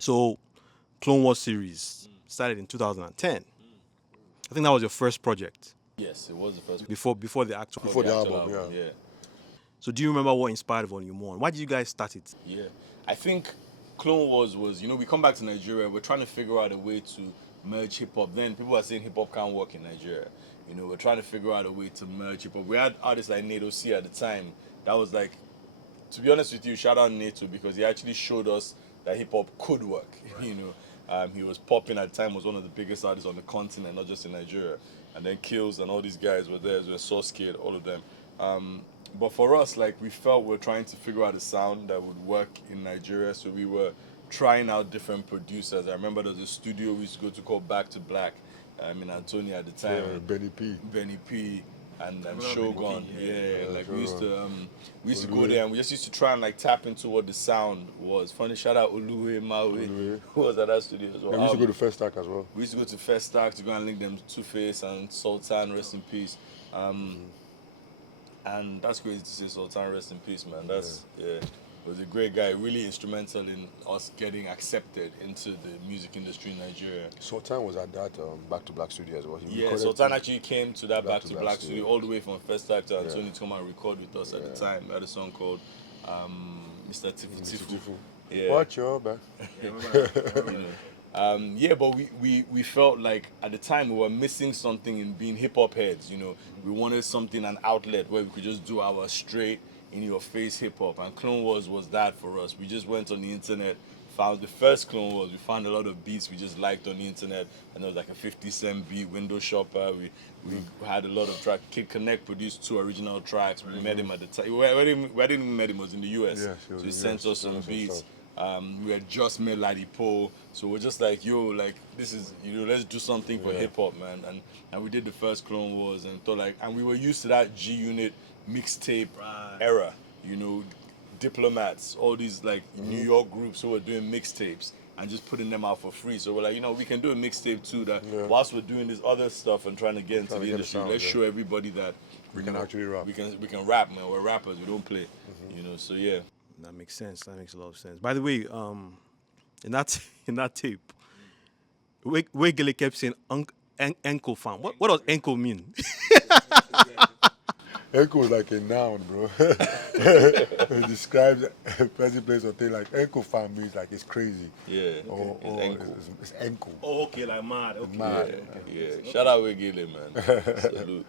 So, Clone Wars series started in 2010. I think that was your first project Yes, it was the first. before the actual. Before the actual album, yeah. So, do you remember what inspired Volume One? Why did you guys start it? Yeah. I think Clone Wars was, we come back to Nigeria, we're trying to figure out a way to merge hip hop. Then people are saying hip hop can't work in Nigeria. We're trying to figure out a way to merge hip hop. We had artists like Nato C at the time. That was like, to be honest with you, shout out Nato because he actually showed us that hip hop could work. Right. He was popping at the time, was one of the biggest artists on the continent, not just in Nigeria. And then Kills and all these guys were there, we were Source Kid, all of them. But for us, like, we felt we're trying to figure out a sound that would work in Nigeria, so we were trying out different producers. I remember there was a studio we used to go to called Back to Black in Antonia at the time. Yeah, Benny P. And Shogun. Like we used to go Oluwe. there and we just used to try and like tap into what the sound was. Funny shout out Oluwe Mawe, who was at that studio as well. And we used to go to First Stack as well. We used to go to First Stack to go and link them to Two Face and Sultan, rest in peace. And that's crazy to say Sultan, rest in peace, man. That's was a great guy, really instrumental in us getting accepted into the music industry in Nigeria. Sultan was at that Back to Black studio as well. Sultan actually came to that Back to Black studio studio all the way from First Time to Anthony to come and record with us at the time. We had a song called Mr. Tifu. Yeah. Watch your back. But we felt like at the time we were missing something in being hip hop heads. We wanted something, an outlet where we could just do our straight in your face hip hop, and Clone Wars was that for us. We just went on the internet, found the first Clone Wars. We found a lot of beats we just liked on the internet, and there was like a 50 Cent beat, Window Shopper. We had a lot of tracks. Kid Connect produced 2 original tracks. We met him at the time. Where didn't we met him? Was in the US. Yeah, so he sent us some beats. We had just met Ladipo, so we're just like, this is, let's do something for hip hop, man. And we did the first Clone Wars and thought and we were used to that G Unit mixtape era, Diplomats, all these like New York groups who were doing mixtapes and just putting them out for free. So we're like, we can do a mixtape too. That whilst we're doing this other stuff and trying to get into the industry, let's show everybody that we can actually rap. We can rap, man. We're rappers. We don't play. So yeah. That makes sense. That makes a lot of sense. By the way, in that tape, Wegele kept saying ankle fam. What does ankle mean? Echo is like a noun, bro. It describes a person, place, or thing. Like Echo fam means like it's crazy. Yeah. Or it's ankle. Oh, okay, like mad. Okay. Mad. Yeah. Shout out Wegele, man. Salute.